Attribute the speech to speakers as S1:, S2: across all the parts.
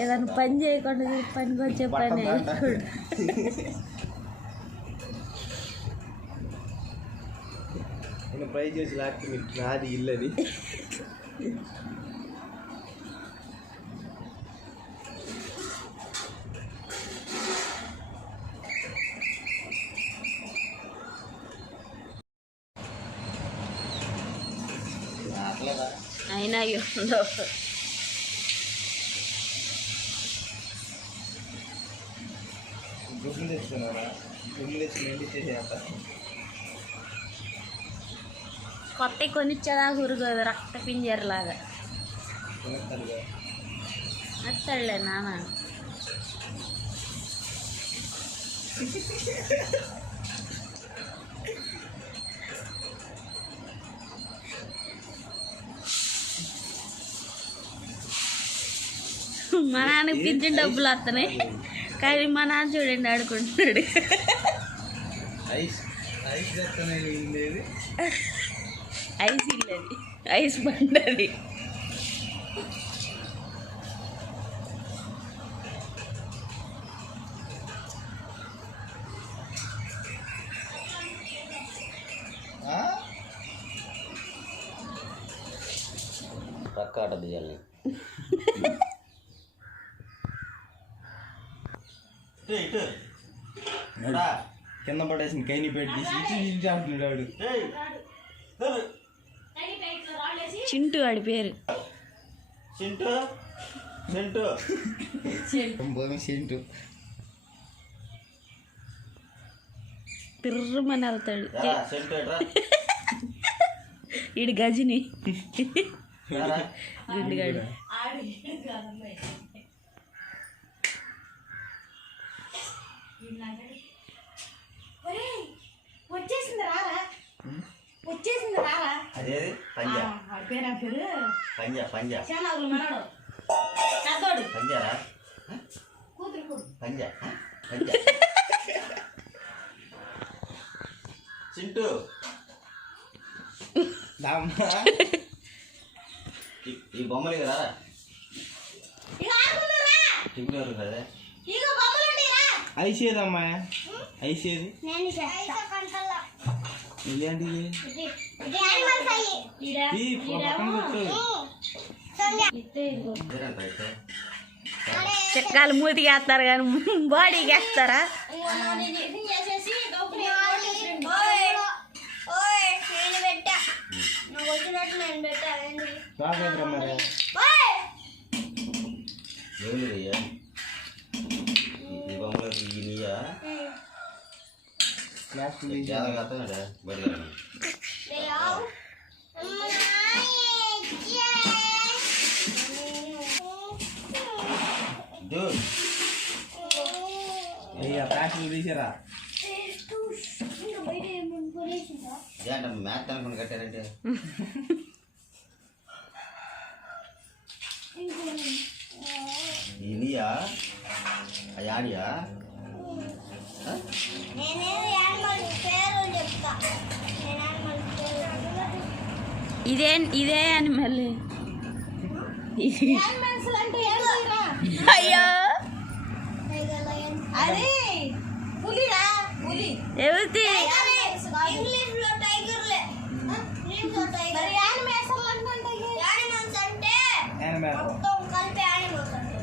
S1: ఏదైనా పని చేయకుండా పనికి వచ్చే పని
S2: నేను ట్రై చేసి లేకపోతే మీకు నాది ఇల్లది. అట్లా
S1: అయినా ఉండవు
S2: గుడ్లు తెచ్చుకున్నారా గుడ్లు తెచ్చి ఎండి చేసేంత
S1: కొత్త కొనిచ్చేదా గురుగు రక్త పింజర్లాగా
S2: తినక్కలుగా
S1: అత్తడులే నాన్న మా నాన్నకి పింఛన్ డబ్బులు వస్తున్నాయి కానీ మా నాన్న చూడండి ఆడుకుంటున్నాడు.
S2: ఐస్
S1: ఇల్లది. ఐస్ బండది.
S3: పక్క ఆట తీయాలి.
S2: ఇటు. ఇటు రా. కింద పడేసిన కైని పెట్టి ఇటు ఇటు అంటున్నాడు వాడు.
S1: చింటూ వాడి పేరు.
S2: చింటూ? చింటూ? భూమి చింటూ?
S1: తిర్రమని వెళ్తాడు ఈడు గజిని. గుండుగాడు
S2: అదేది పంజా
S4: వాడి పేరు ఆ పేరు
S2: పంజా పంజా
S4: శనాగులు మనడు పెద్దోడు
S2: పంజారా
S4: కూతురు కూడు
S2: పంజా పంజా చింటూ ఈ- ఈ బొమ్మలు కదా
S4: ఇక ఆడుకుందురా
S2: టింటూరు కదా
S4: ఇక బొమ్మలు ఉండేరా
S2: ఐసేదమ్మా ఐసేది ఇదేంటిది?
S1: చిక్కాలు మూతికి వేస్తారు కానీ బాడీకి వేస్తారా
S4: చేసేసి ఓయ్
S3: Jalan ada Iya.
S4: Ya, ada dia. Ini ya, ayah ya.
S1: ఇదే ఇదే
S4: ఏంటిరా
S1: అయ్యో.
S4: అది పులిరా పులి.
S1: ఎవరిది?
S4: ఇంగ్లీష్లో టైగర్లే ఇంగ్లీష్లో టైగర్ మరి యానిమేషన్ అంటే యానిమల్స్ అంటే మొత్తం కలిపి యానిమల్స్ అంటే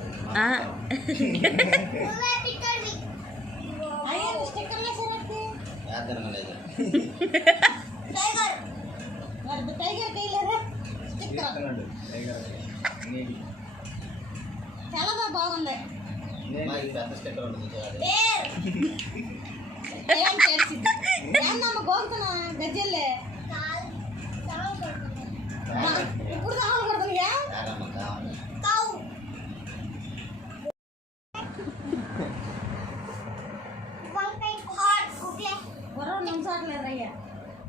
S4: చాలా బాగుంది గోకుతున్నా గజ్జల్లే ఇప్పుడు కావాలి కొడుతుందిగా
S3: One big heart,
S4: okay? అయ్యా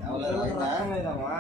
S5: అవలేదు
S2: రాలేదమ్మా